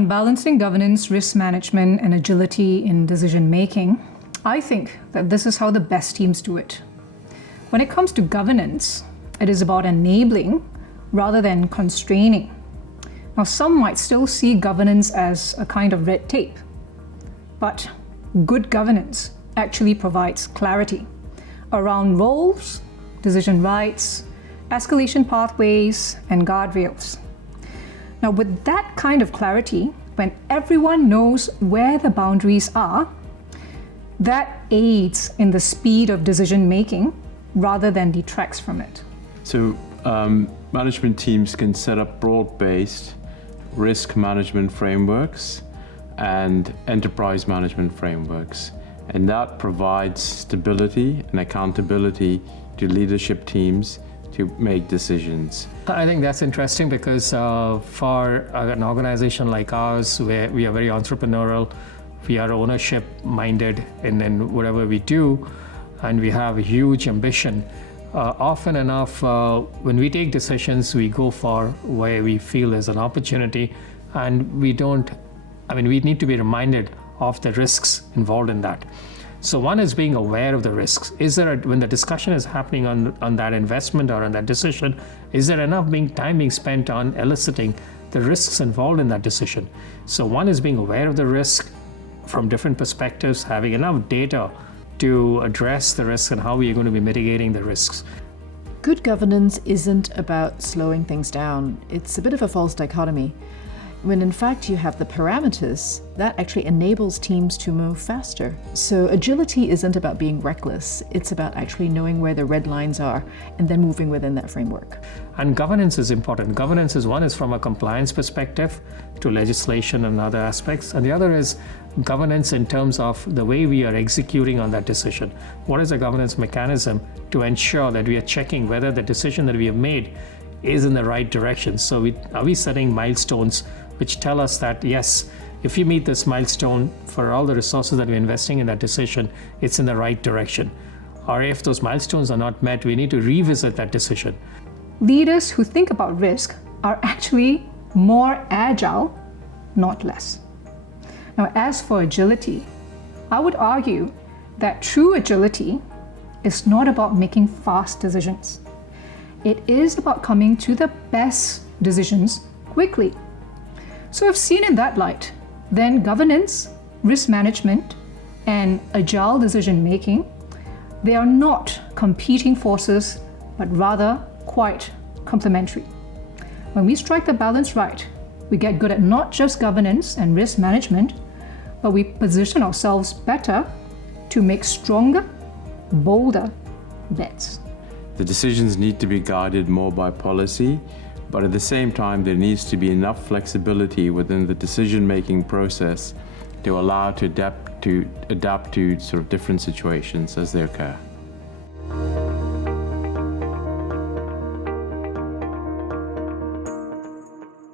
on balancing governance, risk management, and agility in decision making, I think that this is how the best teams do it. When it comes to governance, it is about enabling rather than constraining. Now, some might still see governance as a kind of red tape, but good governance actually provides clarity around roles, decision rights, escalation pathways, and guardrails. Now, with that kind of clarity, when everyone knows where the boundaries are, that aids in the speed of decision making rather than detracts from it. So management teams can set up broad-based risk management frameworks and enterprise management frameworks, and that provides stability and accountability to leadership teams to make decisions. I think that's interesting because for an organization like ours, where we are very entrepreneurial, we are ownership minded in whatever we do, and we have a huge ambition. Often enough, when we take decisions, we go for where we feel is an opportunity, and we need to be reminded of the risks involved in that. So one is being aware of the risks. When the discussion is happening on that investment or on that decision, is there enough time being spent on eliciting the risks involved in that decision? So one is being aware of the risk from different perspectives, having enough data to address the risks and how we are going to be mitigating the risks. Good governance isn't about slowing things down. It's a bit of a false dichotomy. When in fact you have the parameters, that actually enables teams to move faster. So agility isn't about being reckless, it's about actually knowing where the red lines are and then moving within that framework. And governance is important. Governance is from a compliance perspective to legislation and other aspects, and the other is governance in terms of the way we are executing on that decision. What is the governance mechanism to ensure that we are checking whether the decision that we have made is in the right direction? So are we setting milestones which tell us that, yes, if you meet this milestone for all the resources that we're investing in that decision, it's in the right direction. Or if those milestones are not met, we need to revisit that decision. Leaders who think about risk are actually more agile, not less. Now, as for agility, I would argue that true agility is not about making fast decisions. It is about coming to the best decisions quickly. So if seen in that light, then governance, risk management, and agile decision making, they are not competing forces, but rather quite complementary. When we strike the balance right, we get good at not just governance and risk management, but we position ourselves better to make stronger, bolder bets. The decisions need to be guided more by policy, but at the same time, there needs to be enough flexibility within the decision-making process to allow to adapt to sort of different situations as they occur.